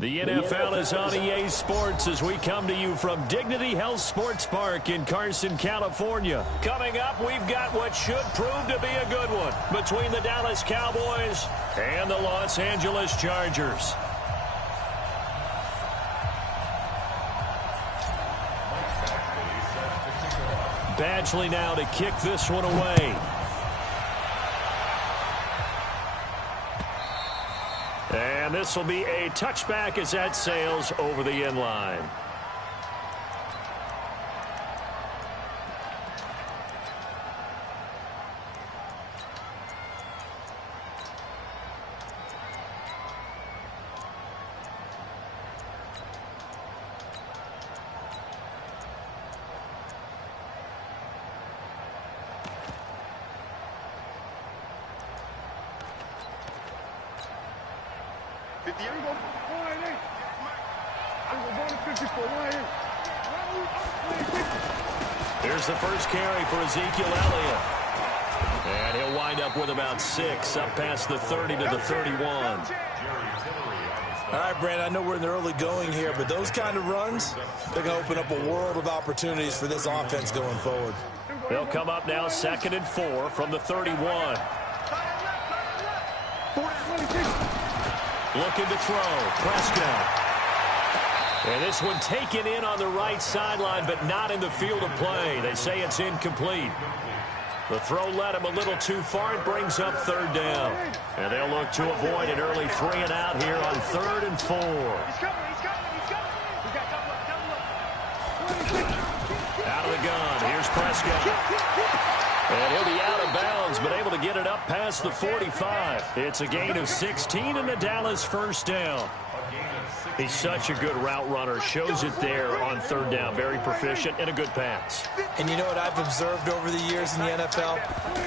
The NFL is on EA Sports as we come to you from Dignity Health Sports Park in Carson, California. Coming up, we've got what should prove to be a good one between the Dallas Cowboys and the Los Angeles Chargers. Badgley now to kick this one away. And this will be a touchback as that sails over the end line. Here's the first carry for Ezekiel Elliott. And he'll wind up with about 6, up past the 30 to the 31. All right, Brandon, I know we're in the early going here, but those kind of runs, they're going to open up a world of opportunities for this offense going forward. They'll come up now 2nd and 4 from the 31. Looking to throw. Prescott. And this one taken in on the right sideline, but not in the field of play. They say it's incomplete. The throw led him a little too far. It brings up 3rd down. And they'll look to avoid an early 3 and out here on 3rd and 4. Out of the gun. Here's Prescott. And he'll be out of bounds, but able to get it up past the 45. It's a gain of 16 and the Dallas first down. He's such a good route runner. Shows it there on 3rd down. Very proficient and a good pass. And you know what I've observed over the years in the NFL?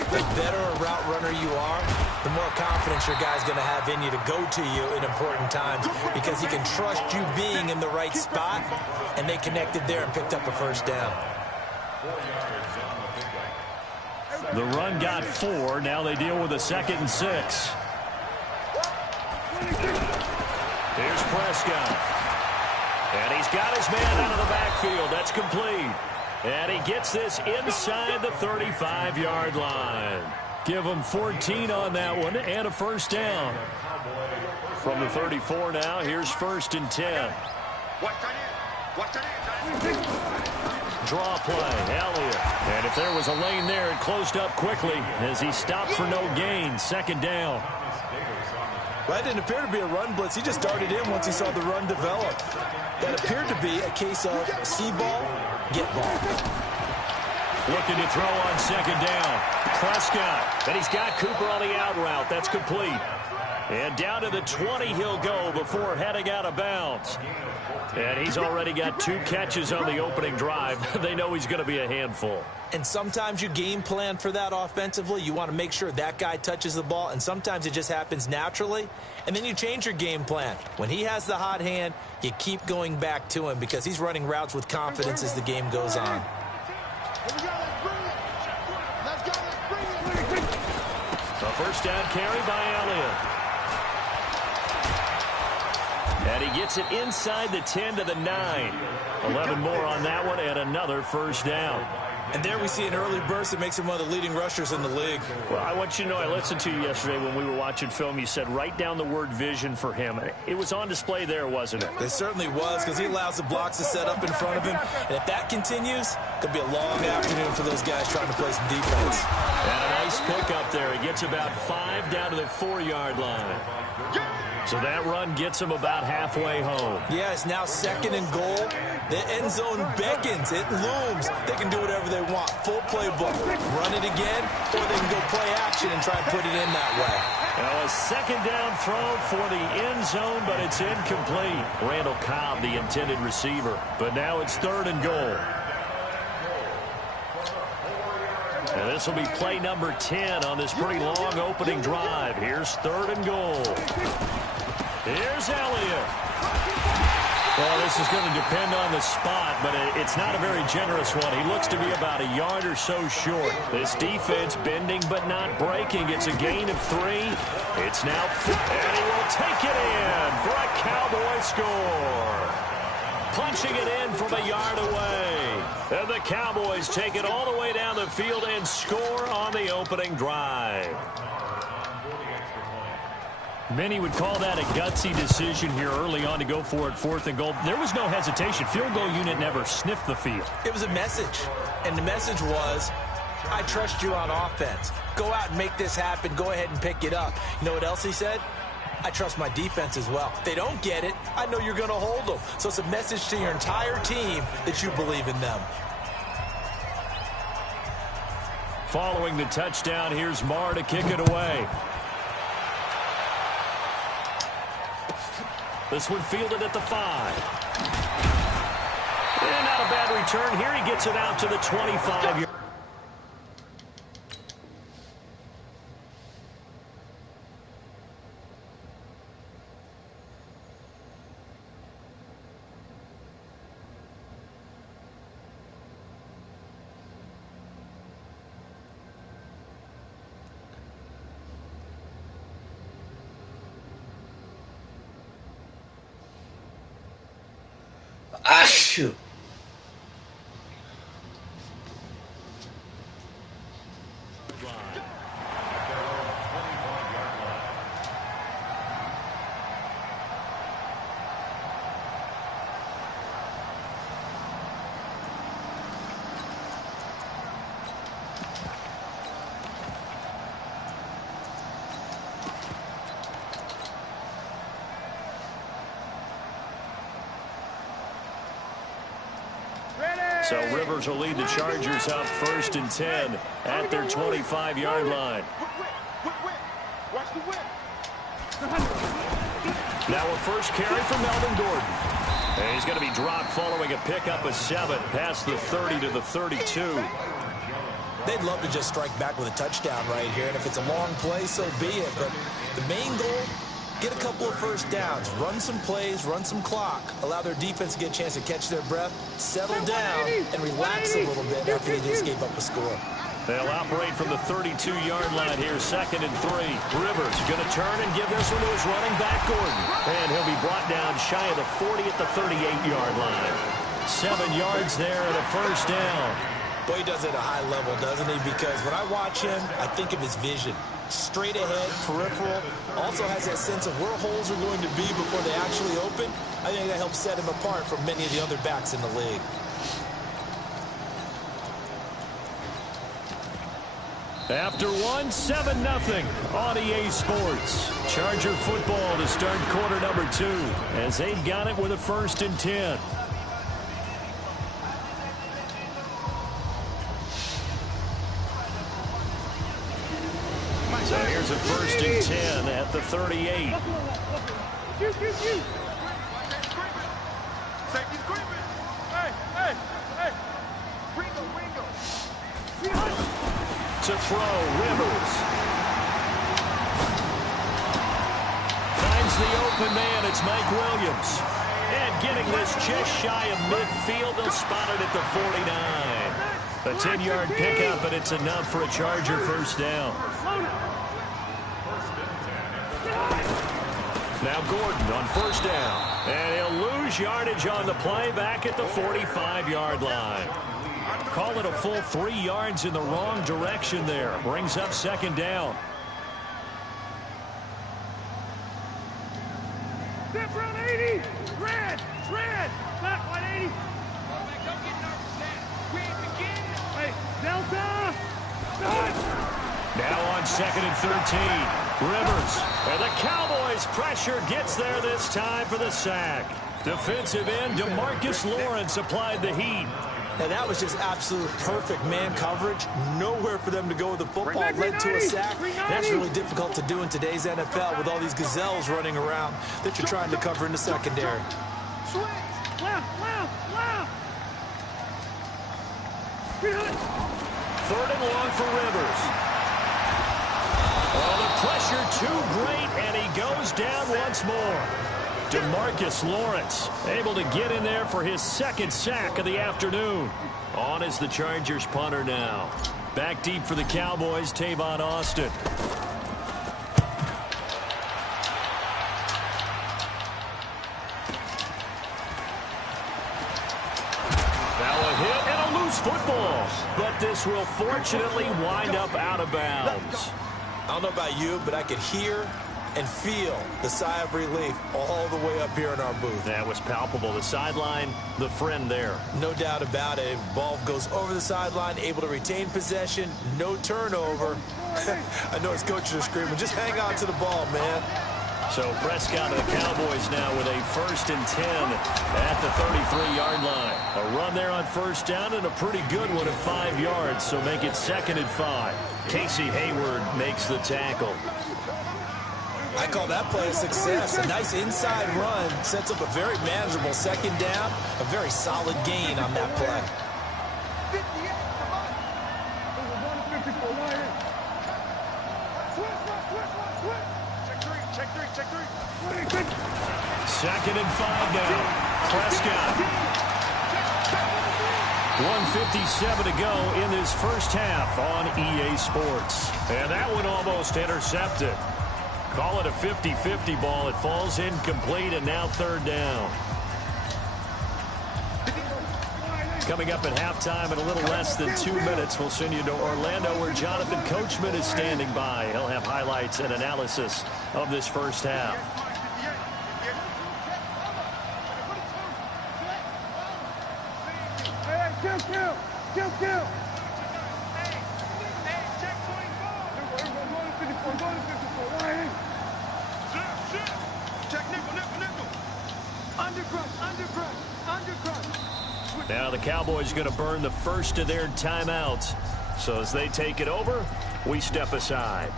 The better a route runner you are, the more confidence your guy's going to have in you to go to you in important times because he can trust you being in the right spot, and they connected there and picked up a first down. The run got 4. Now they deal with a 2nd and 6. Here's Prescott. And he's got his man out of the backfield. That's complete. And he gets this inside the 35-yard line. Give him 14 on that one and a first down. From the 34 now, here's 1st and 10. Draw play, Elliott. And if there was a lane there, it closed up quickly as he stopped for no gain. 2nd down. That didn't appear to be a run blitz. He just darted in once he saw the run develop. That appeared to be a case of see ball, get ball. Looking to throw on 2nd down. Prescott. And he's got Cooper on the out route. That's complete. And down to the 20 he'll go before heading out of bounds. And he's already got 2 catches on the opening drive. They know he's going to be a handful. And sometimes you game plan for that offensively. You want to make sure that guy touches the ball, and sometimes it just happens naturally. And then you change your game plan. When he has the hot hand, you keep going back to him because he's running routes with confidence as the game goes on. A first down carry by Elliott. And he gets it inside the 10 to the 9. 11 more on that one and another first down. And there we see an early burst that makes him one of the leading rushers in the league. Well, I want you to know, I listened to you yesterday when we were watching film. You said write down the word vision for him. It was on display there, wasn't it? It certainly was because he allows the blocks to set up in front of him. And if that continues, it could be a long afternoon for those guys trying to play some defense. And a nice pick up there. He gets about 5 down to the 4-yard line. So that run gets him about halfway home. Yeah, it's now 2nd and goal. The end zone beckons. It looms. They can do whatever they want. Full playbook. Run it again, or they can go play action and try and put it in that way. Well, a 2nd down throw for the end zone, but it's incomplete. Randall Cobb, the intended receiver. But now it's 3rd and goal. And this will be play number 10 on this pretty long opening drive. Here's 3rd and goal. Here's Elliott. Well, this is going to depend on the spot, but it's not a very generous one. He looks to be about a yard or so short. This defense bending but not breaking. It's a gain of 3. It's now 4, and he will take it in for a Cowboy score. Punching it in from a yard away. And the Cowboys take it all the way down the field and score on the opening drive. Many would call that a gutsy decision here early on to go for it 4th and goal. There was no hesitation. Field goal unit never sniffed the field. It was a message, and the message was, I trust you on offense. Go out and make this happen. Go ahead and pick it up. You know what else he said? I trust my defense as well. If they don't get it, I know you're going to hold them. So it's a message to your entire team that you believe in them. Following the touchdown, here's Marr to kick it away. This one fielded at the 5. And not a bad return. Here he gets it out to the 25-yard. Ah, shoot. So Rivers will lead the Chargers up 1st and 10 at their 25-yard line. Now a first carry for Melvin Gordon. And he's going to be dropped following a pickup of 7 past the 30 to the 32. They'd love to just strike back with a touchdown right here, and if it's a long play, so be it. But the main goal, get a couple of first downs, run some plays, run some clock, allow their defense to get a chance to catch their breath, settle down, and relax a little bit after they just gave up a score. They'll operate from the 32-yard line here, 2nd and 3. Rivers going to turn and give this one to his running back, Gordon. And he'll be brought down shy of the 40 at the 38-yard line. 7 yards there and a first down. Boy, he does it at a high level, doesn't he? Because when I watch him, I think of his vision. Straight ahead, peripheral, also has that sense of where holes are going to be before they actually open. I think that helps set him apart from many of the other backs in the league. After 7-0 on EA Sports. Charger football to start quarter number 2 as they've got it with a 1st and 10. So here's a 1st and 10 at the 38. To throw, Rivers. Finds the open man, it's Mike Williams. And getting this just shy of midfield, they'll spot it at the 49. A 10-yard pickup, but it's enough for a Charger first down. Now Gordon on first down. And he'll lose yardage on the play back at the 45-yard line. Call it a full 3 yards in the wrong direction there. Brings up 2nd down. Step run 80. Red. Left 180. Don't get nervous. We ain't begin. Hey, Delta. Now on 2nd and 13. Rivers. And the Cowboys pressure gets there this time for the sack. Defensive end DeMarcus Lawrence applied the heat. And that was just absolute perfect man coverage. Nowhere for them to go with the football. Led to a sack. That's really difficult to do in today's NFL with all these gazelles running around that you're trying to cover in the secondary. Switch. Left. 3rd and long for Rivers. Oh, the pressure too great, and he goes down once more. DeMarcus Lawrence able to get in there for his second sack of the afternoon. On is the Chargers punter now. Back deep for the Cowboys, Tavon Austin. Now a hit and a loose football. But this will fortunately wind up out of bounds. I don't know about you, but I could hear and feel the sigh of relief all the way up here in our booth. That was palpable. The sideline, the friend there. No doubt about it. Ball goes over the sideline, able to retain possession, no turnover. I know his coaches are screaming, just hang on to the ball, man. So Prescott of the Cowboys now with a 1st and 10 at the 33-yard line. A run there on first down and a pretty good one at 5 yards, so make it 2nd and 5. Casey Hayward makes the tackle. I call that play a success. A nice inside run sets up a very manageable 2nd down. A very solid gain on that play. Check three. 2nd and 5 now. Prescott. 1:57 to go in this first half on EA Sports. And that one almost intercepted. Call it a 50-50 ball. It falls incomplete, and now 3rd down. Coming up at halftime in a little less than 2 minutes, we'll send you to Orlando where Jonathan Coachman is standing by. He'll have highlights and analysis of this first half. Kill. Now the Cowboys going to burn the first of their timeouts. So as they take it over, we step aside.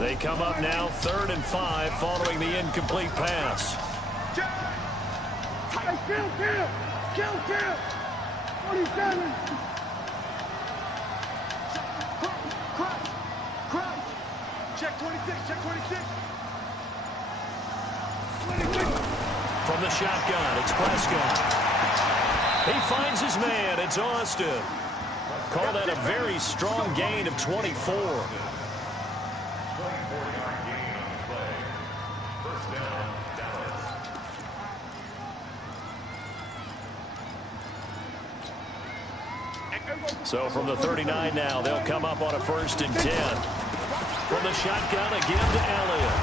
They come up now 3rd and 5 following the incomplete pass. Kill. 47. Crunch. Check 26. From the shotgun, it's Prescott. He finds his man. It's Austin. Call that a very strong gain of 24. So from the 39 now, they'll come up on a 1st and 10. From the shotgun again to Elliott.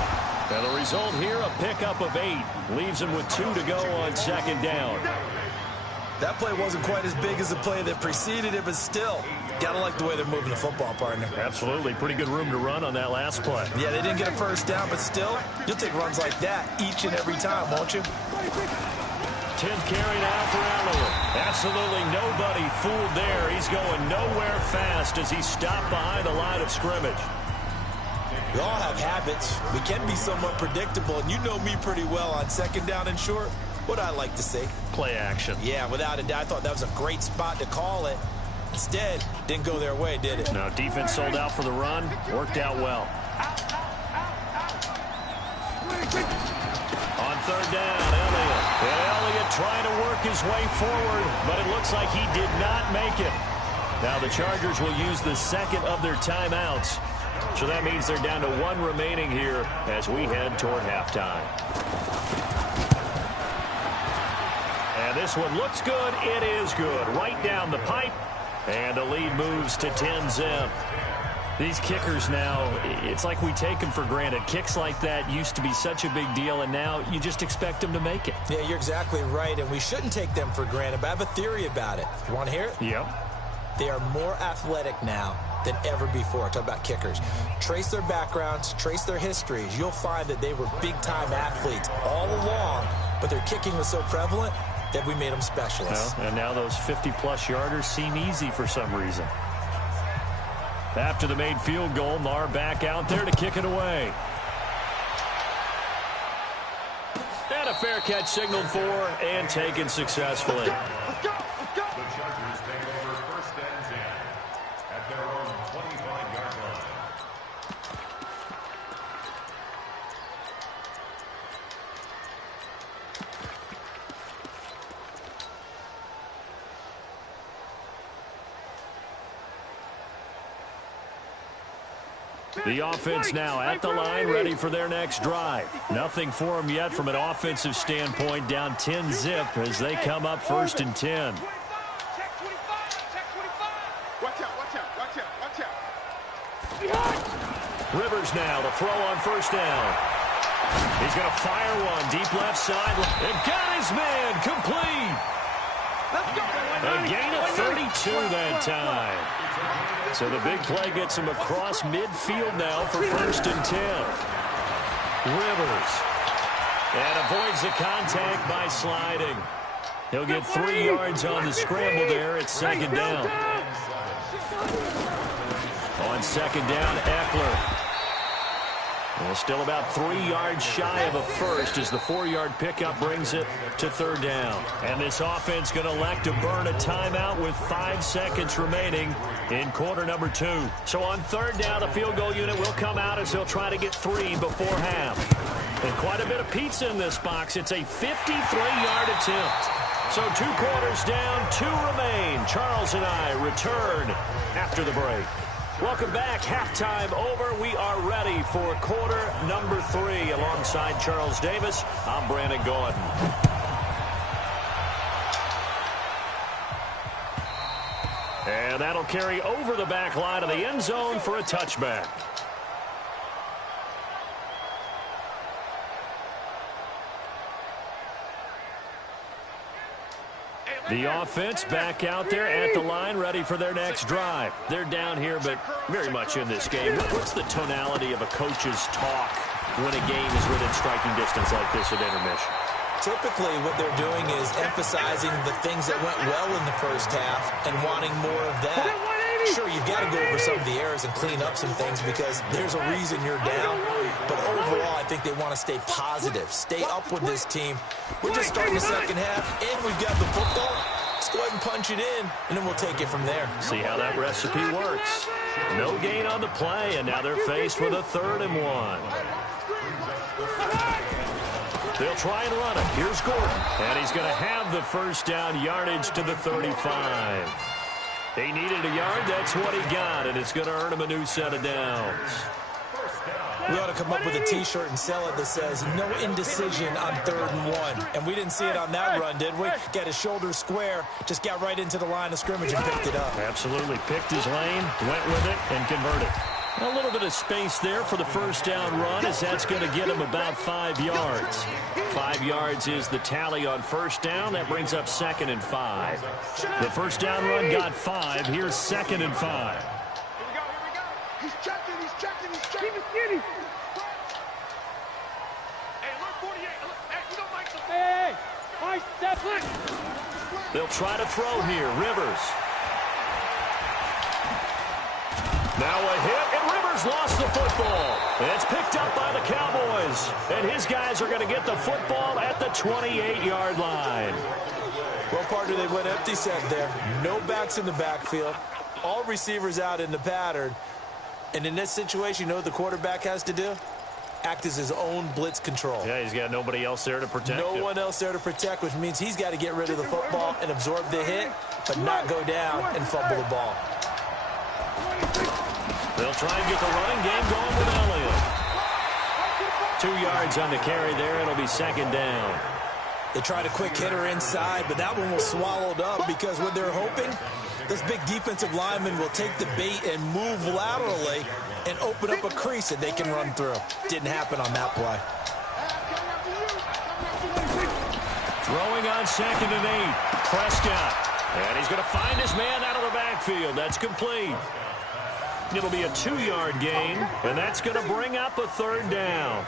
And the result here, a pickup of 8. Leaves him with 2 to go on 2nd down. That play wasn't quite as big as the play that preceded it, but still, gotta like the way they're moving the football, partner. Absolutely. Pretty good room to run on that last play. Yeah, they didn't get a 1st down, but still, you'll take runs like that each and every time, won't you? 10th carry now for Elliott. Absolutely nobody fooled there. He's going nowhere fast as he stopped behind the line of scrimmage. We all have habits. We can be somewhat predictable, and you know me pretty well on 2nd down and short. What I like to say? Play action. Yeah, without a doubt. I thought that was a great spot to call it. Instead, didn't go their way, did it? No, defense sold out for the run. Worked out well. On 3rd down, Elliott. And Elliott trying to work his way forward, but it looks like he did not make it. Now the Chargers will use the 2nd of their timeouts. So that means they're down to 1 remaining here as we head toward halftime. And this one looks good. It is good. Right down the pipe. And the lead moves to 10-zip. These kickers now, it's like we take them for granted. Kicks like that used to be such a big deal, and now you just expect them to make it. Yeah, you're exactly right, and we shouldn't take them for granted, but I have a theory about it. You want to hear it? Yep. They are more athletic now than ever before. Talk about kickers. Trace their backgrounds, trace their histories. You'll find that they were big-time athletes all along, but their kicking was so prevalent that we made them specialists. Well, and now those 50-plus yarders seem easy for some reason. After the made field goal, Marr back out there to kick it away. And a fair catch signaled for and taken successfully. Let's go. The Chargers take over 1st and 10 at their own 25-yard line. The offense now at the line, ready for their next drive. Nothing for them yet from an offensive standpoint, down 10-zip as they come up 1st and 10. Watch out. Rivers now to throw on 1st down. He's going to fire one deep left side and got his man complete. A gain of 32 that time. So the big play gets him across midfield now for 1st and 10. Rivers. And avoids the contact by sliding. He'll get 3 yards on the scramble there. It's 2nd down. On 2nd down, Eckler. Well, still about 3 yards shy of a first as the 4-yard pickup brings it to 3rd down. And this offense going to elect to burn a timeout with 5 seconds remaining in quarter number 2. So on 3rd down, the field goal unit will come out as they'll try to get 3 before half. And quite a bit of pizza in this box. It's a 53-yard attempt. So 2 quarters down, 2 remain. Charles and I return after the break. Welcome back. Halftime over. We are ready for quarter number 3. Alongside Charles Davis, I'm Brandon Gordon. And that'll carry over the back line of the end zone for a touchback. The offense back out there at the line, ready for their next drive. They're down here, but very much in this game. What's the tonality of a coach's talk when a game is within striking distance like this at intermission? Typically, what they're doing is emphasizing the things that went well in the first half and wanting more of that. Sure, you've got to go over some of the errors and clean up some things because there's a reason you're down. But overall, I think they want to stay positive, stay up with this team. We're just starting the second half, and we've got the football. Let's go ahead and punch it in, and then we'll take it from there. See how that recipe works. No gain on the play, and now they're faced with a 3rd and 1. They'll try and run it. Here's Gordon, and he's going to have the 1st down yardage to the 35. He needed a yard. That's what he got, and it's going to earn him a new set of downs. We ought to come up with a T-shirt and sell it that says, no indecision on 3rd and 1. And we didn't see it on that run, did we? Got his shoulder square, just got right into the line of scrimmage and picked it up. Absolutely. Picked his lane, went with it, and converted. A little bit of space there for the 1st down run as that's going to get him about 5 yards. 5 yards is the tally on 1st down. That brings up 2nd and 5. The 1st down run got 5. Here's 2nd and 5. Here we go. He's checking. Keep it skinny. Hey, look, 48. Hey, you don't like the... Hey, I step it. They'll try to throw here. Rivers. Now a hit, and Rivers lost the football. And it's picked up by the Cowboys. And his guys are going to get the football at the 28-yard line. Well, partner, they went empty set there. No backs in the backfield. All receivers out in the pattern. And in this situation, you know what the quarterback has to do? Act as his own blitz control. Yeah, he's got nobody else there to protect him. No one else there to protect, which means he's got to get rid of the football and absorb the hit, but not go down and fumble the ball. They'll try and get the running game going with Elliott. 2 yards on the carry there. It'll be 2nd down. They tried a quick hitter inside, but that one was swallowed up because what they're hoping, this big defensive lineman will take the bait and move laterally and open up a crease that they can run through. Didn't happen on that play. Throwing on 2nd and 8. Prescott. And he's going to find his man out of the backfield. That's complete. It'll be a 2-yard gain, and that's going to bring up a 3rd down.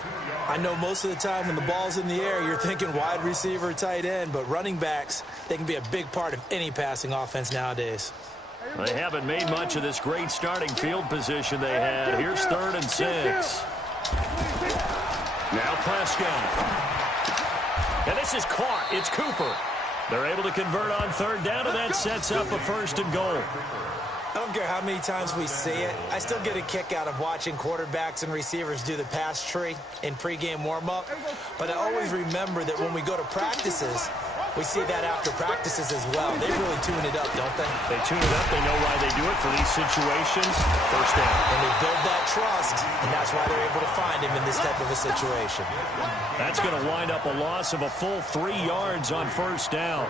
I know most of the time when the ball's in the air, you're thinking wide receiver, tight end, but running backs, they can be a big part of any passing offense nowadays. They haven't made much of this great starting field position they had. Here's 3rd and 6. Now Prescott. And this is caught. It's Cooper. They're able to convert on 3rd down, and that sets up a 1st and goal. I don't care how many times we see it. I still get a kick out of watching quarterbacks and receivers do the pass tree in pregame warm-up. But I always remember that when we go to practices, we see that after practices as well. They really tune it up, don't they? They tune it up. They know why they do it for these situations. 1st down. And they build that trust, and that's why they're able to find him in this type of a situation. That's going to wind up a loss of a full 3 yards on 1st down.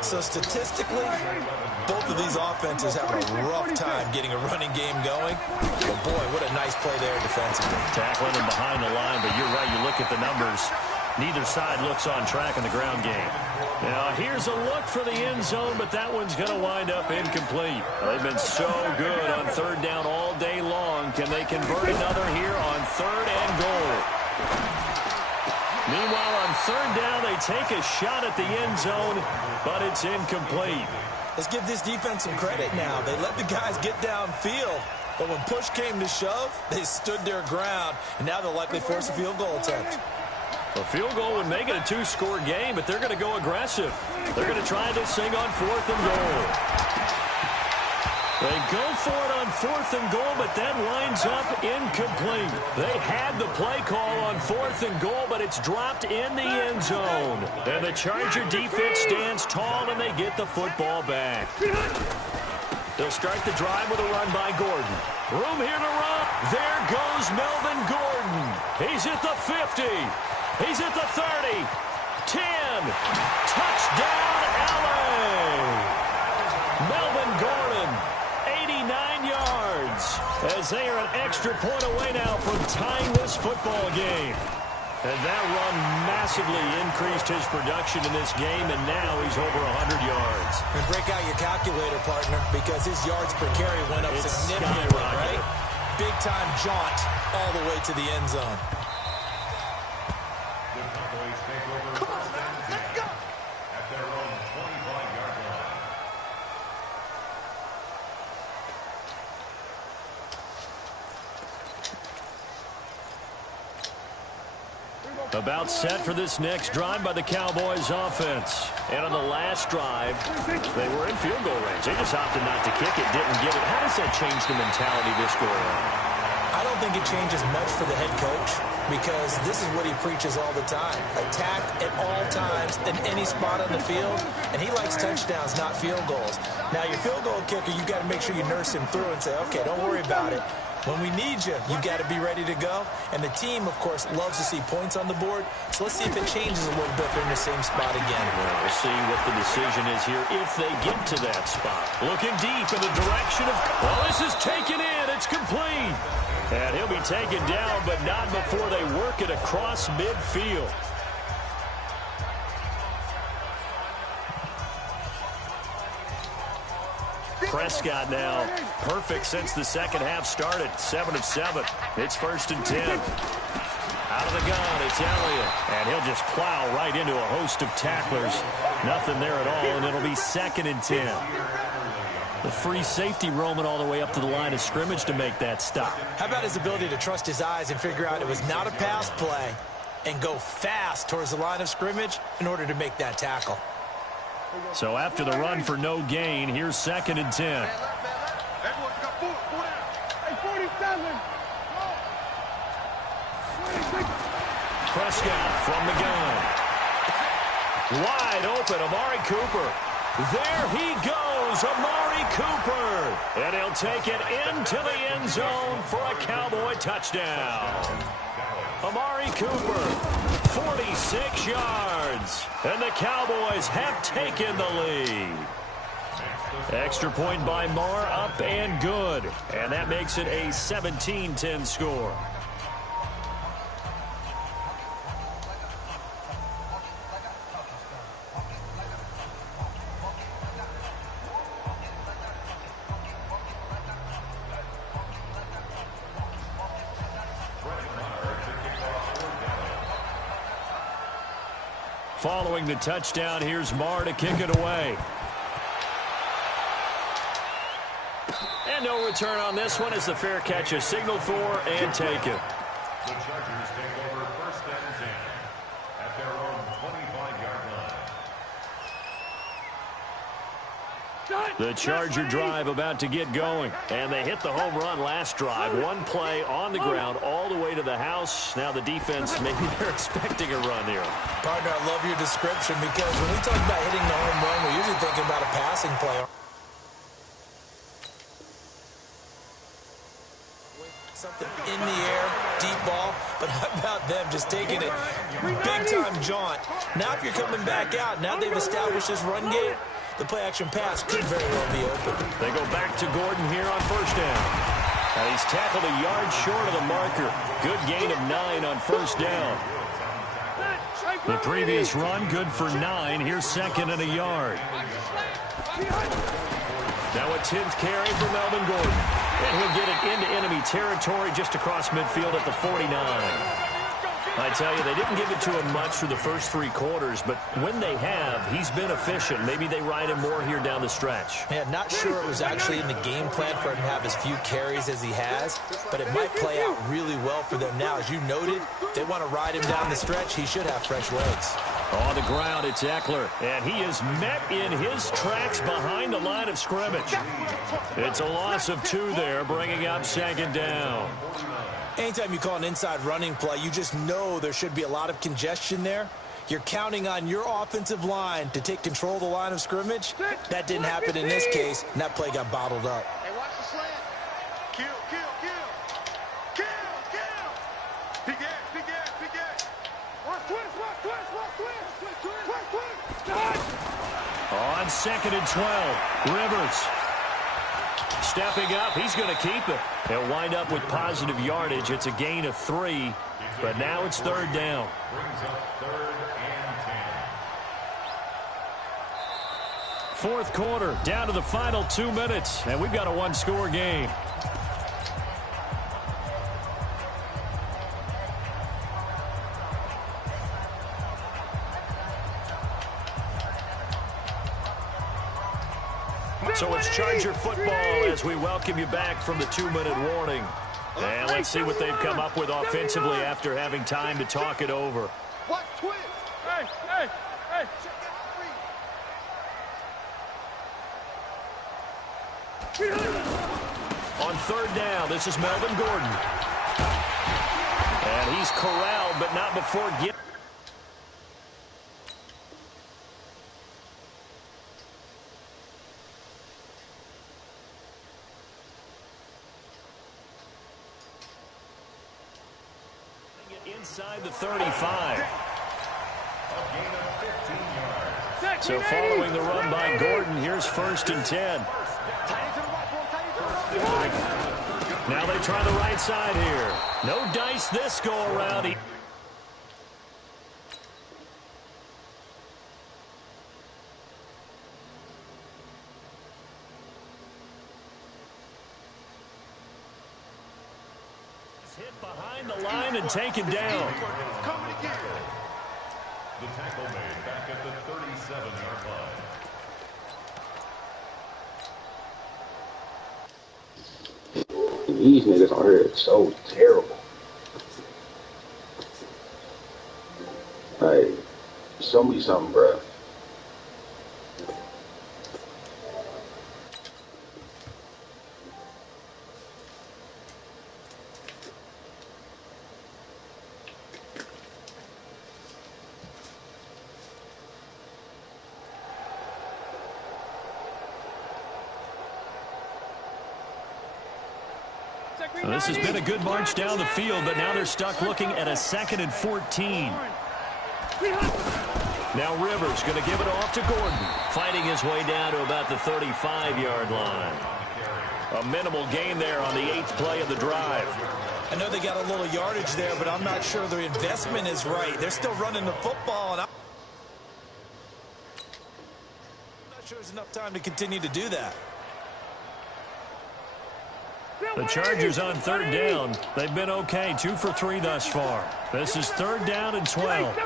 So statistically, both of these offenses have a rough time getting a running game going. But boy, what a nice play there defensively. Tackling him behind the line, but you're right. You look at the numbers. Neither side looks on track in the ground game. Now, here's a look for the end zone, but that one's going to wind up incomplete. They've been so good on 3rd down all day long. Can they convert another here on 3rd and goal? Meanwhile, on 3rd down, they take a shot at the end zone, but it's incomplete. Let's give this defense some credit now. They let the guys get downfield, but when push came to shove, they stood their ground, and now they'll likely force a field goal attempt. A field goal would make it a 2-score game, but they're going to go aggressive. They're going to try this thing on 4th and goal. They go for it on 4th and goal, but that winds up incomplete. They had the play call on 4th and goal, but it's dropped in the end zone. And the Charger defense stands tall, and they get the football back. They'll start the drive with a run by Gordon. Room here to run. There goes Melvin Gordon. He's at the 50. He's at the 30. 10. Touchdown, LA. Melvin Gordon, 89 yards, as they are an extra point away now from tying this football game. And that run massively increased his production in this game, and now he's over 100 yards. And break out your calculator, partner, because his yards per carry went up significantly, right? Big-time jaunt all the way to the end zone. About set for this next drive by the Cowboys offense. And on the last drive, they were in field goal range. They just opted not to kick it, didn't get it. How does that change the mentality this go around? I don't think it changes much for the head coach, because this is what he preaches all the time. Attack at all times in any spot on the field, and he likes touchdowns, not field goals. Now, your field goal kicker, you got to make sure you nurse him through and say, okay, don't worry about it. When we need you, you got to be ready to go. And the team, of course, loves to see points on the board. So let's see if it changes a little bit. They're in the same spot again. Well, we'll see what the decision is here if they get to that spot. Looking deep in the direction of... Well, this is taken in. It's complete. And he'll be taken down, but not before they work it across midfield. Prescott now perfect since the second half started. 7 of 7. It's 1st and 10. Out of the gun, it's Elliott. And he'll just plow right into a host of tacklers. Nothing there at all, and it'll be 2nd and 10. The free safety roaming all the way up to the line of scrimmage to make that stop. How about his ability to trust his eyes and figure out it was not a pass play and go fast towards the line of scrimmage in order to make that tackle? So after the run for no gain, here's 2nd and 10. Prescott from the gun. Wide open, Amari Cooper. There he goes, Amari Cooper. And he'll take it into the end zone for a Cowboy touchdown. Amari Cooper, 46 yards. And the Cowboys have taken the lead. Extra point by Marr, up and good. And that makes it a 17-10 score. Following the touchdown, here's Marr to kick it away. no return on this one as the fair catch is signaled for and taken. The Chargers take over first and 10 at their own 25-yard line. The Charger drive about to get going, and they hit the home run last drive. One play on the ground all the way to the house. Now the defense, maybe they're expecting a run here. Partner, I love your description because when we talk about hitting the home run, we're usually thinking about a passing play. Something in the air, deep ball, but how about them just taking it big-time jaunt. Now if you're coming back out, now they've established this run game, the play-action pass could very well be open. They go back to Gordon here on first down. And he's tackled a yard short of the marker. Good gain of 9 on first down. The previous run, good for 9. Here's second and a yard. Now a 10th carry for Melvin Gordon. And he'll get it into enemy territory just across midfield at the 49. I tell you, they didn't give it to him much through the first 3 quarters, but when they have, he's been efficient. Maybe they ride him more here down the stretch. Yeah, not sure it was actually in the game plan for him to have as few carries as he has, but it might play out really well for them now. As you noted, they want to ride him down the stretch. He should have fresh legs. On the ground, it's Eckler, and he is met in his tracks behind the line of scrimmage. It's a loss of 2 there, bringing up second down. Anytime you call an inside running play, you just know there should be a lot of congestion there. You're counting on your offensive line to take control of the line of scrimmage. That didn't happen in this case, and that play got bottled up. Hey, watch the slant. Kill. Big ass. Watch twist. On second and 12, Rivers. Stepping up, he's going to keep it. He'll wind up with positive yardage. It's a gain of 3, but now it's third down. Brings up third and 10. Fourth quarter, down to the final 2 minutes, and we've got a one-score game. So it's Charger football as we welcome you back from the 2-minute warning. And let's see what they've come up with offensively after having time to talk it over. What twist? Hey. On third down, this is Melvin Gordon. And he's corralled, but not before getting. Inside the 35. So following the run by Gordon, here's first and 10. Now they try the right side here. No dice this go around. Hit behind the line and taken down. The tackle made back at the 37-yard line. These niggas on here are so terrible. Like, show me something, bruh. Well, this has been a good march down the field, but now they're stuck looking at a 2nd and 14. Now Rivers going to give it off to Gordon, fighting his way down to about the 35-yard line. A minimal gain there on the 8th play of the drive. I know they got a little yardage there, but I'm not sure their investment is right. They're still running the football, and I'm not sure there's enough time to continue to do that. The Chargers on third down. They've been okay, 2 for 3 thus far. This is third down and 12.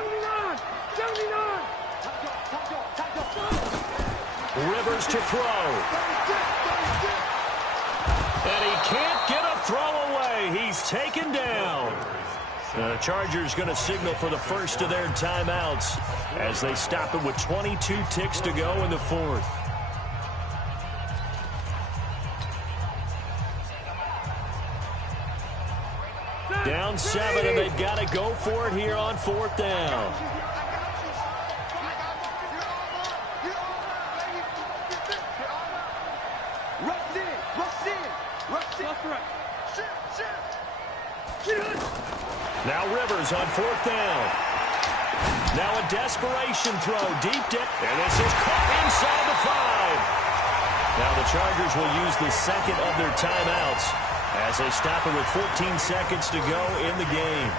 Rivers to throw. And he can't get a throw away. He's taken down. The Chargers going to signal for the first of their timeouts as they stop it with 22 ticks to go in the fourth. Down 7, and they've got to go for it here on fourth down. Now Rivers on fourth down. Now a desperation throw deep down. And this is caught inside the 5. Now the Chargers will use the second of their timeouts as they stop it with 14 seconds to go in the game.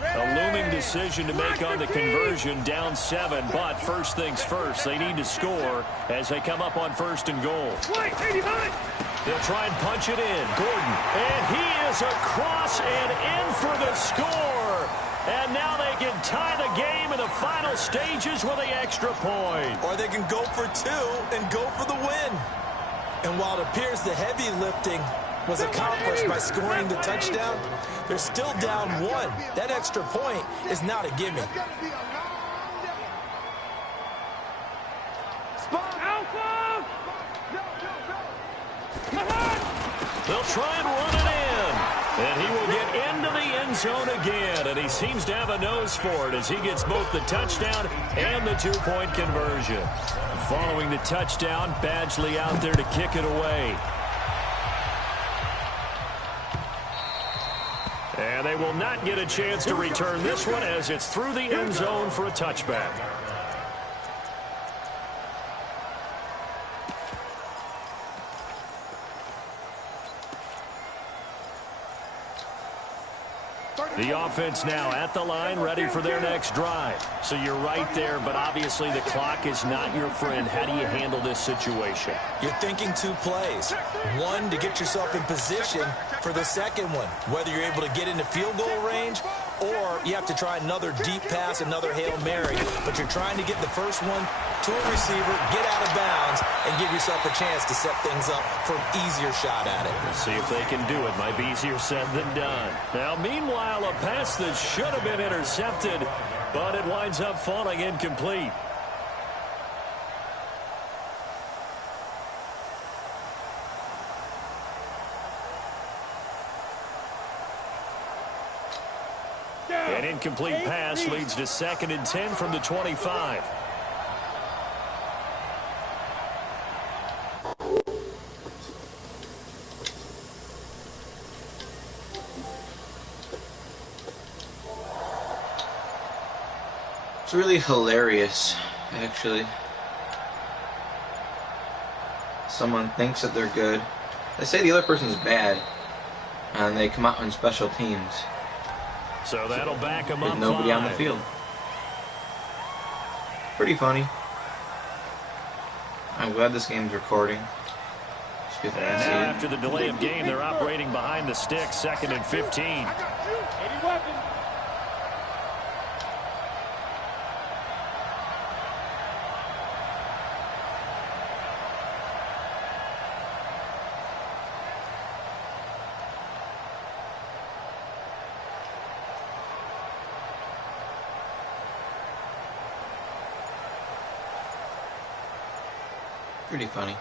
A looming decision to make on the conversion, down 7, but first things first, they need to score as they come up on first and goal. They'll try and punch it in. Gordon, and he is across and in for the score. And now they can tie the game in the final stages with the extra point. Or they can go for 2 and go for the win. And while it appears the heavy lifting was accomplished by scoring the touchdown, they're still down 1. That extra point is not a gimme. They'll try and run it in. And he will get into the end zone again. And he seems to have a nose for it as he gets both the touchdown and the 2-point conversion. Following the touchdown, Badgley out there to kick it away. And they will not get a chance to return this one as it's through the end zone for a touchback. The offense now at the line, ready for their next drive. So you're right there, but obviously the clock is not your friend. How do you handle this situation? You're thinking 2 plays. 1 to get yourself in position for the second one, whether you're able to get into field goal range or you have to try another deep pass, another Hail Mary, but you're trying to get the first one to a receiver, get out of bounds, and give yourself a chance to set things up for an easier shot at it. Let's see if they can do it. Might be easier said than done. Now, meanwhile, a pass that should have been intercepted, but it winds up falling incomplete. An incomplete pass leads to 2nd and 10 from the 25. It's really hilarious, actually. Someone thinks that they're good. They say the other person's bad, and they come out on special teams. So that'll back him up. With nobody on the field. Pretty funny. I'm glad this game's recording. And now after the delay of game, they're operating behind the sticks, 2nd and 15. Pretty funny.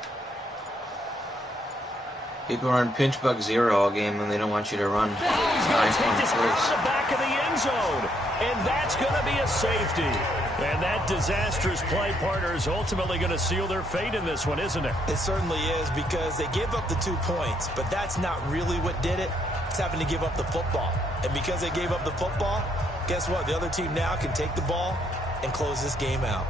People are on pinch bug 0 all game and they don't want you to run. He's going to take this out of the back of the end zone. And that's going to be a safety. And that disastrous play, partner, is ultimately going to seal their fate in this one, isn't it? It certainly is, because they gave up the 2 points, but that's not really what did it. It's having to give up the football. And because they gave up the football, guess what? The other team now can take the ball and close this game out.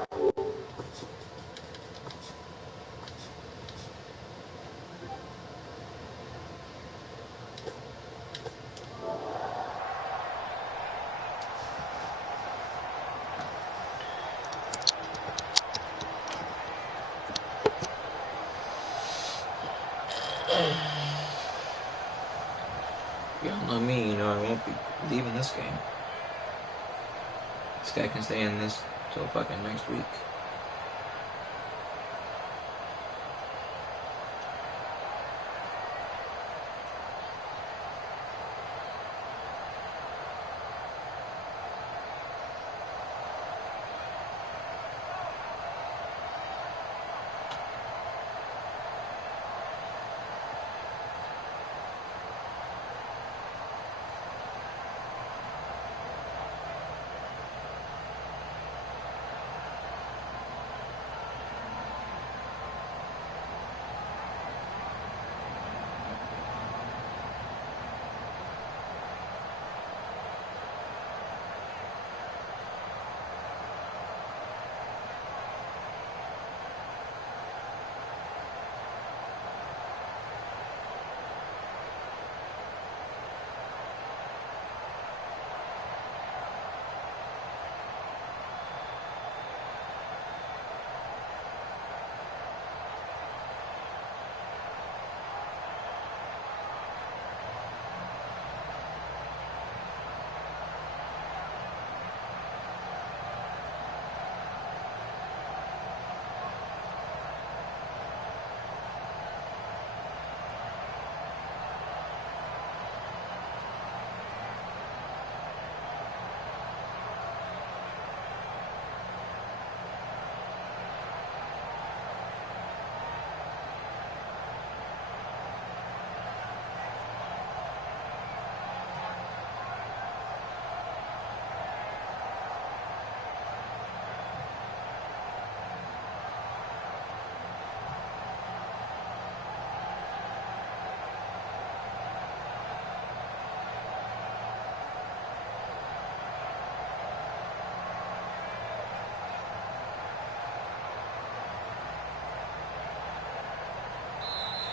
Y'all know me, you know I won't be leaving this game. This guy can stay in this till fucking next week.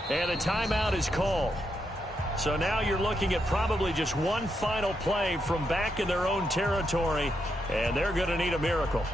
And a timeout is called. So now you're looking at probably just one final play from back in their own territory, and they're going to need a miracle.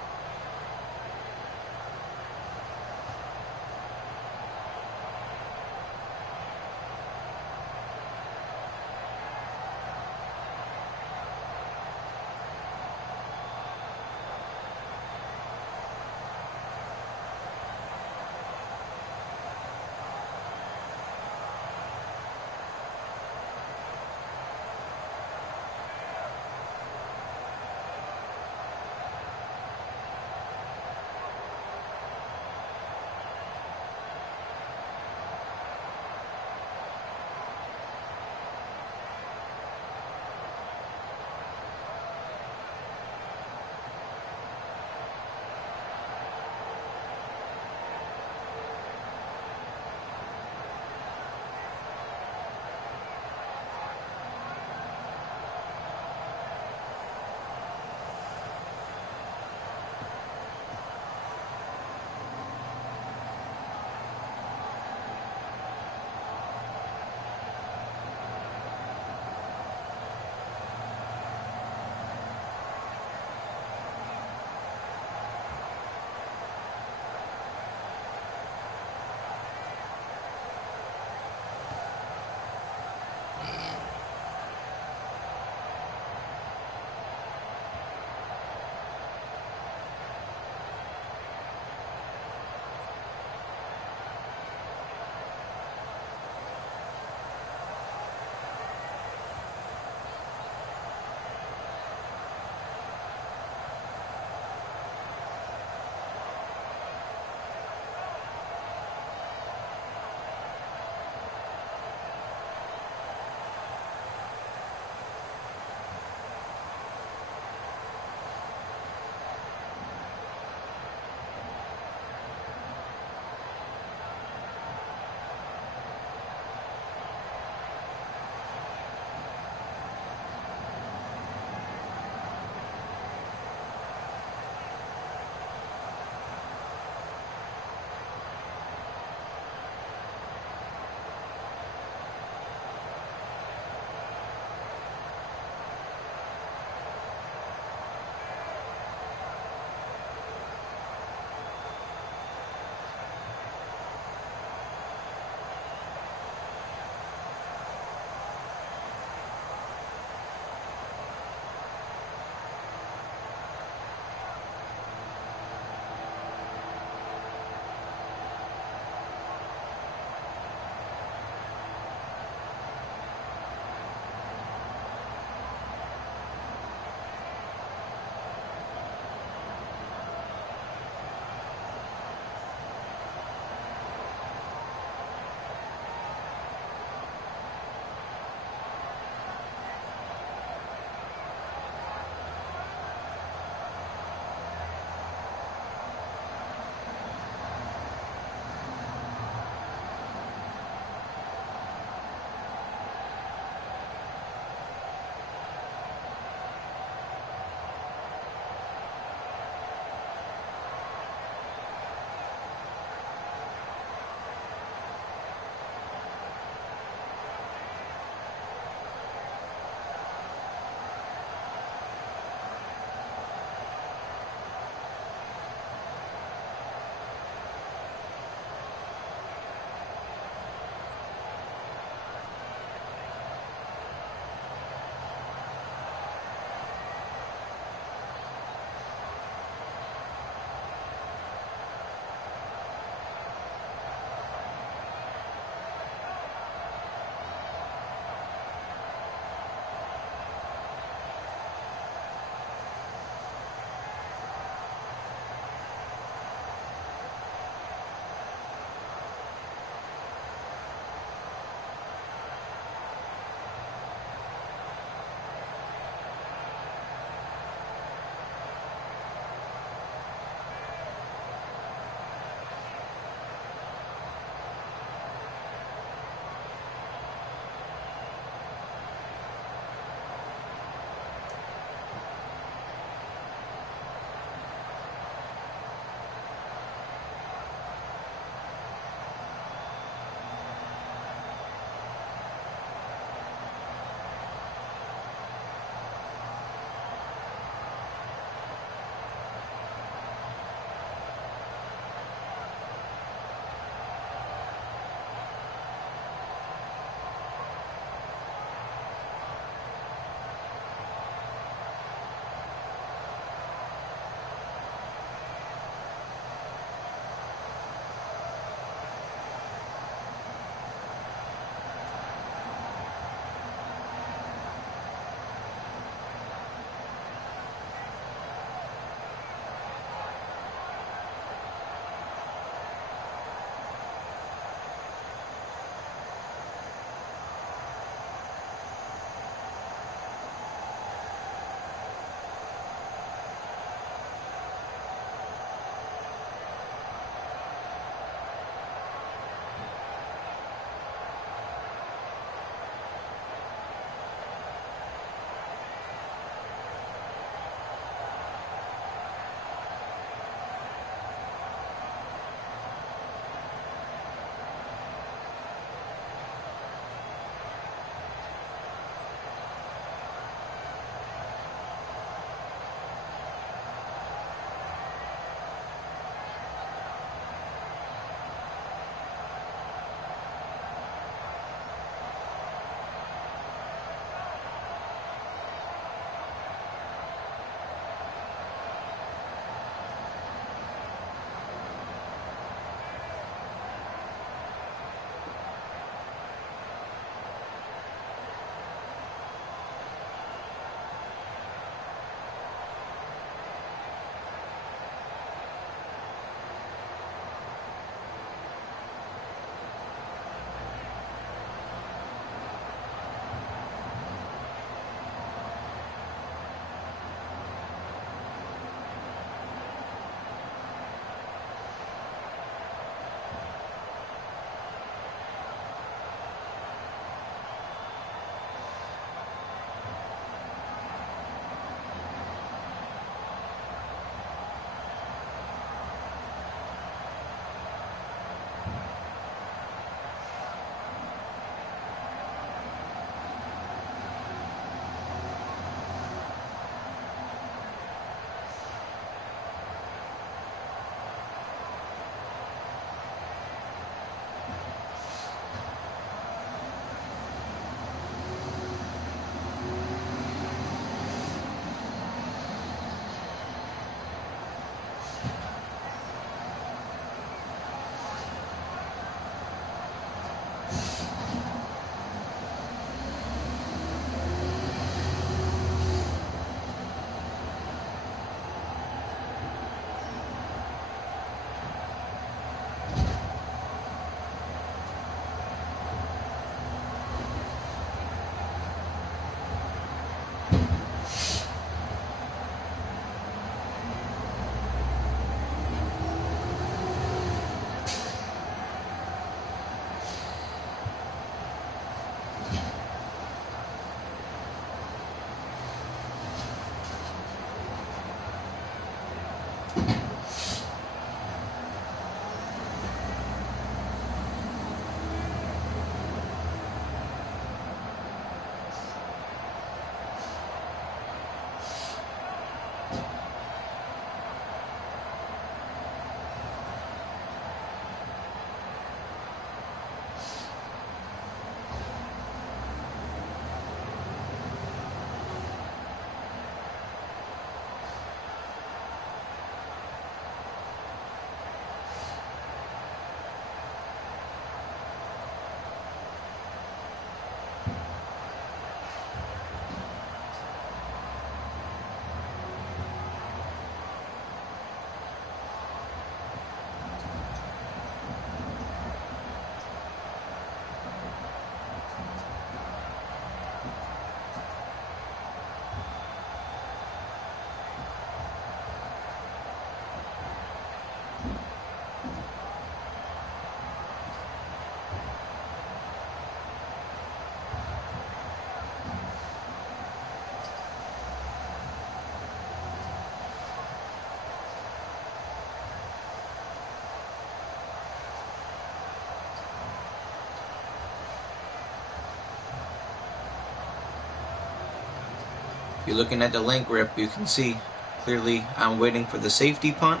If you're looking at the link rip, you can see clearly I'm waiting for the safety punt.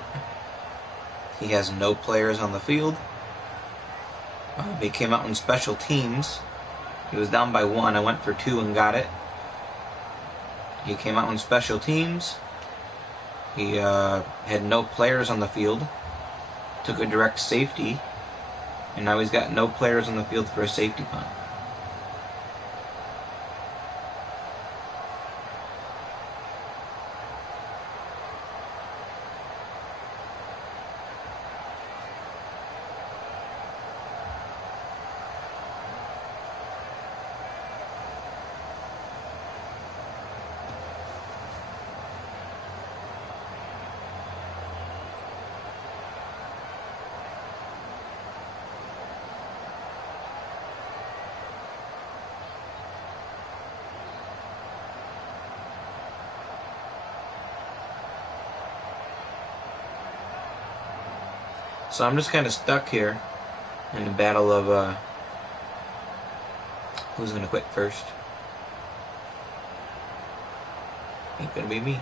He has no players on the field. He came out in special teams. He was down by 1. I went for 2 and got it. He came out in special teams. He had no players on the field. Took a direct safety. And now he's got no players on the field for a safety punt. So I'm just kind of stuck here in the battle of who's going to quit first. Ain't going to be me.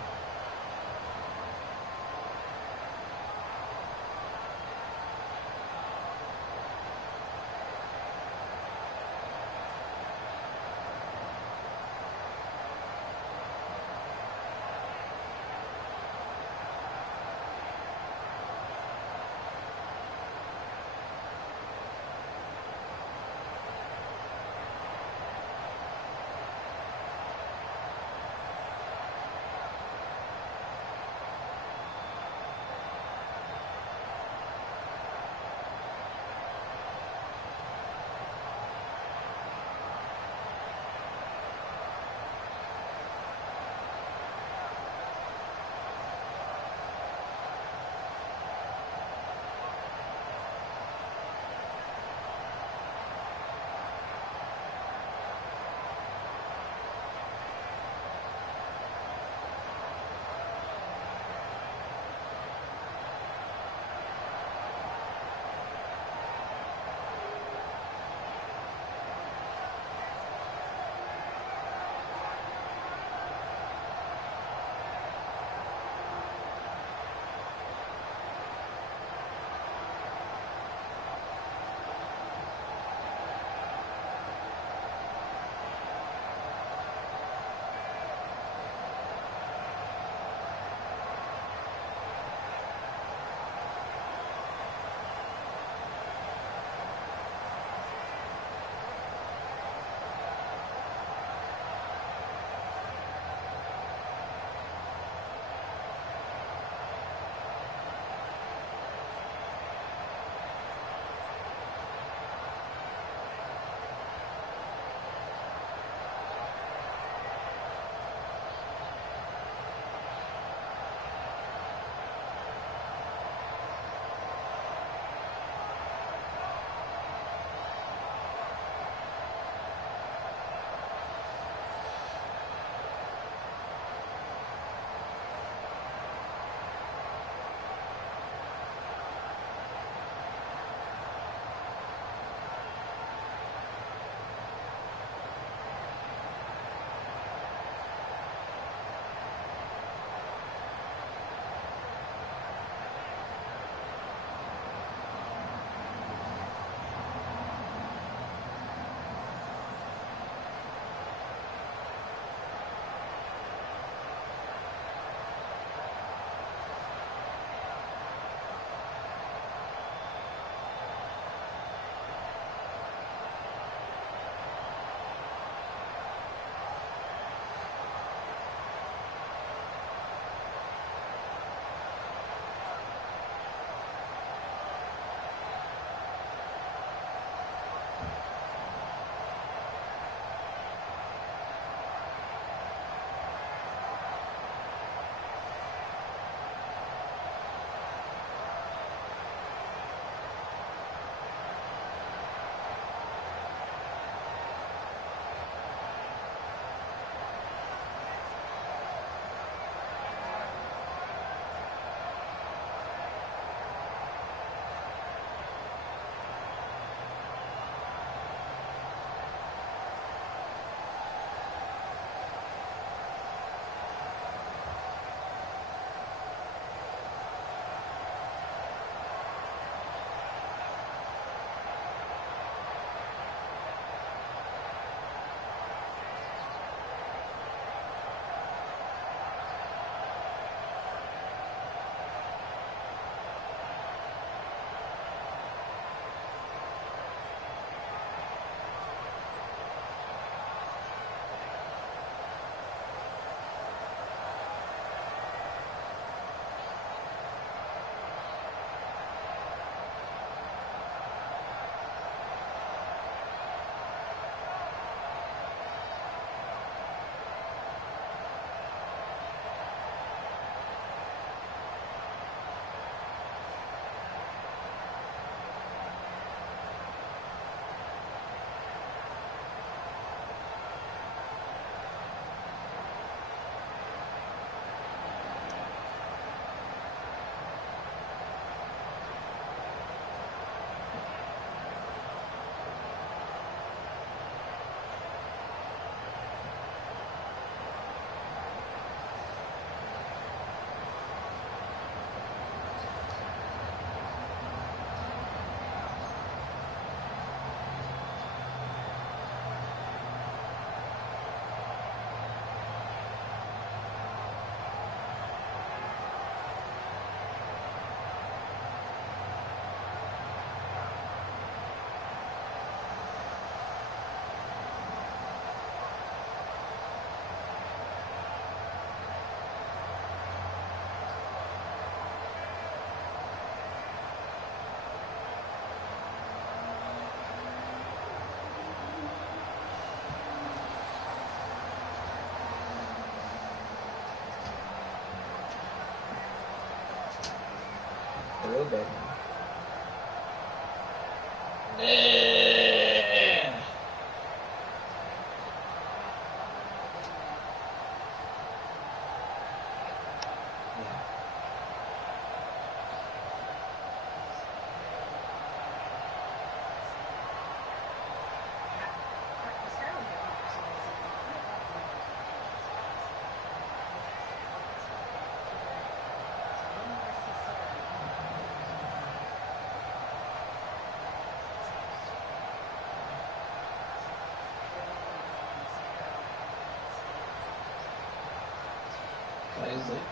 bed.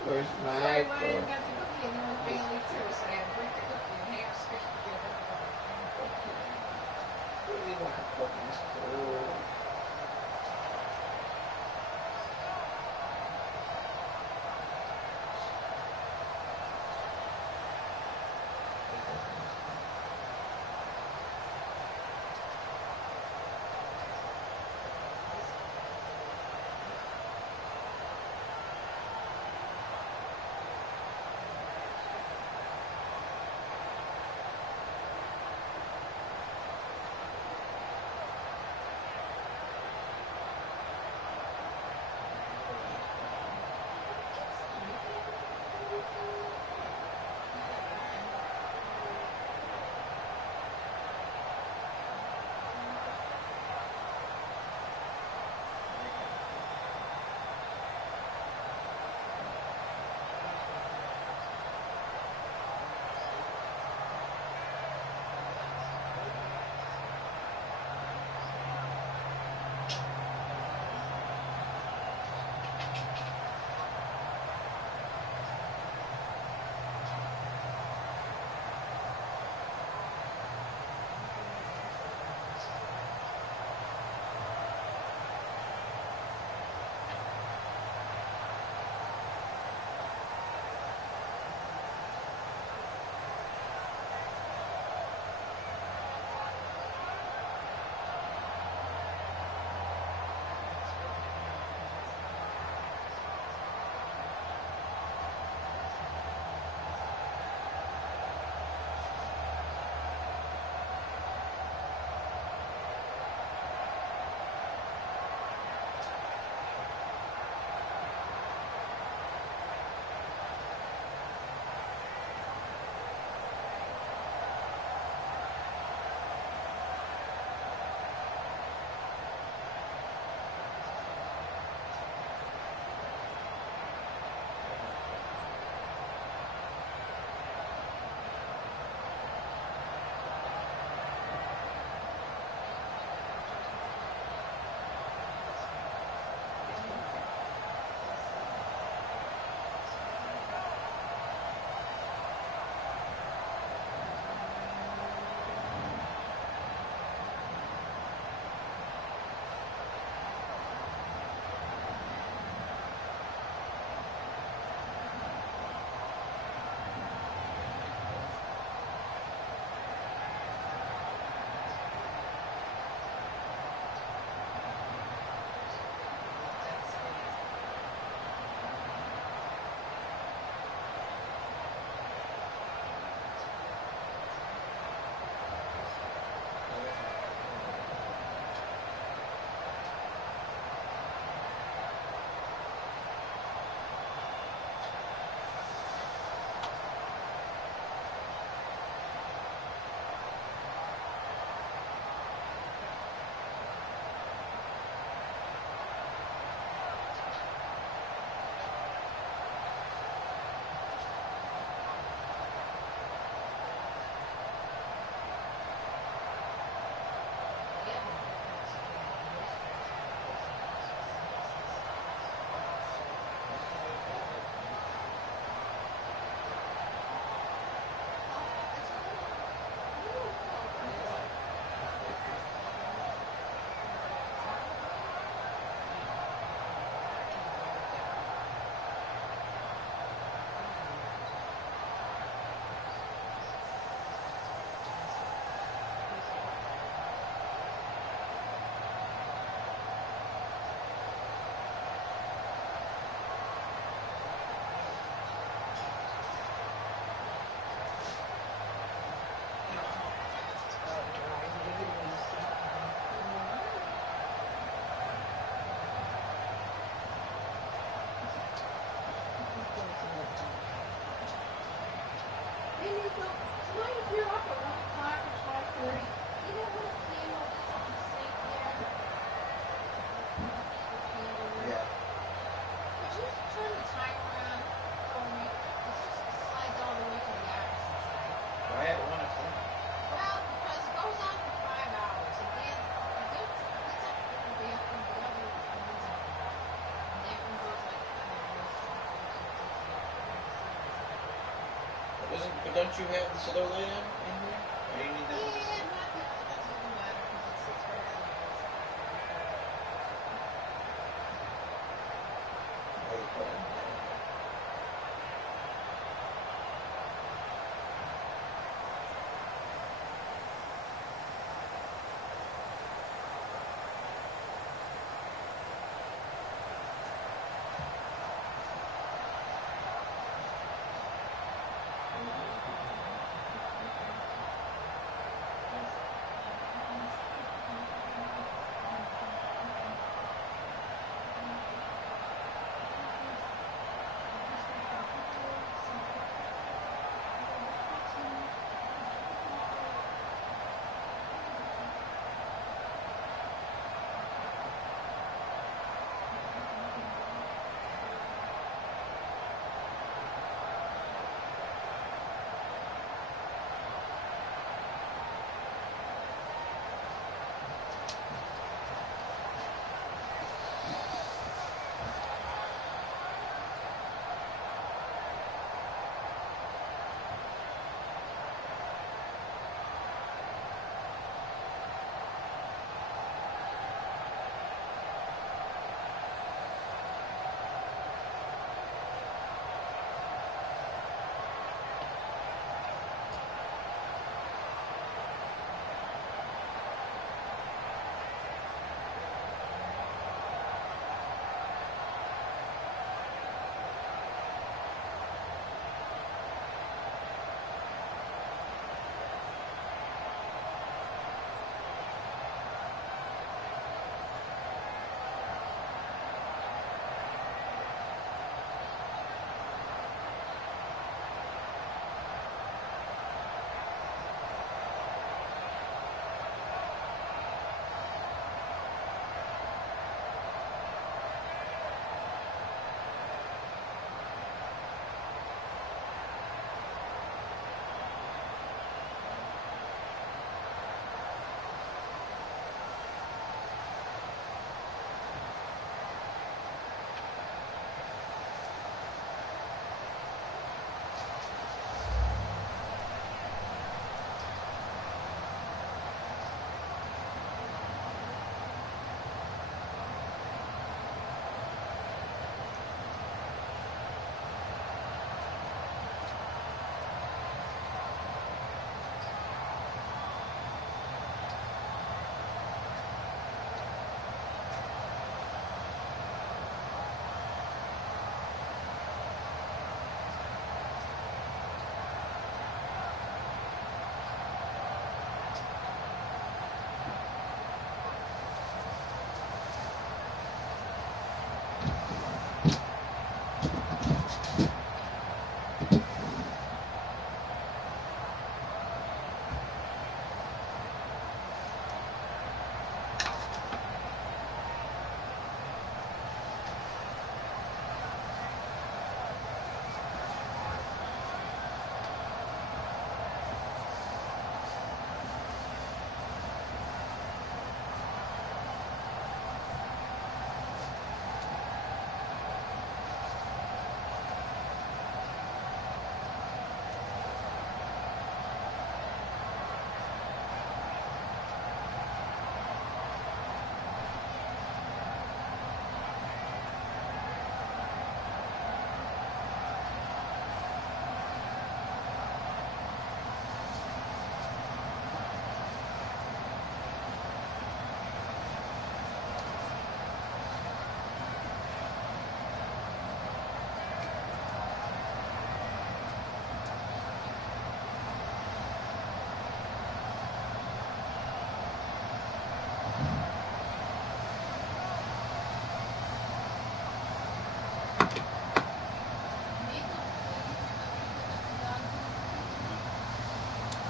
Where's my phone? don't you have this other light on in here? Or do you need that one?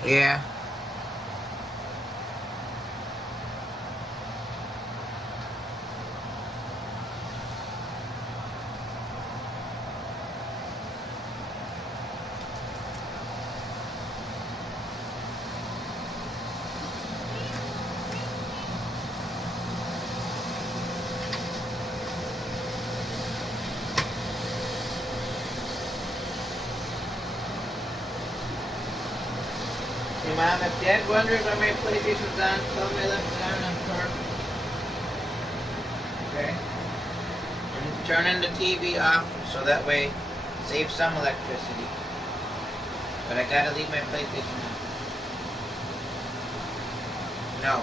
Yeah. Mom, if Dad wonders why my PlayStation's on, tell me I left it on for. Okay. And turning the TV off so that way save some electricity. But I gotta leave my PlayStation on. No.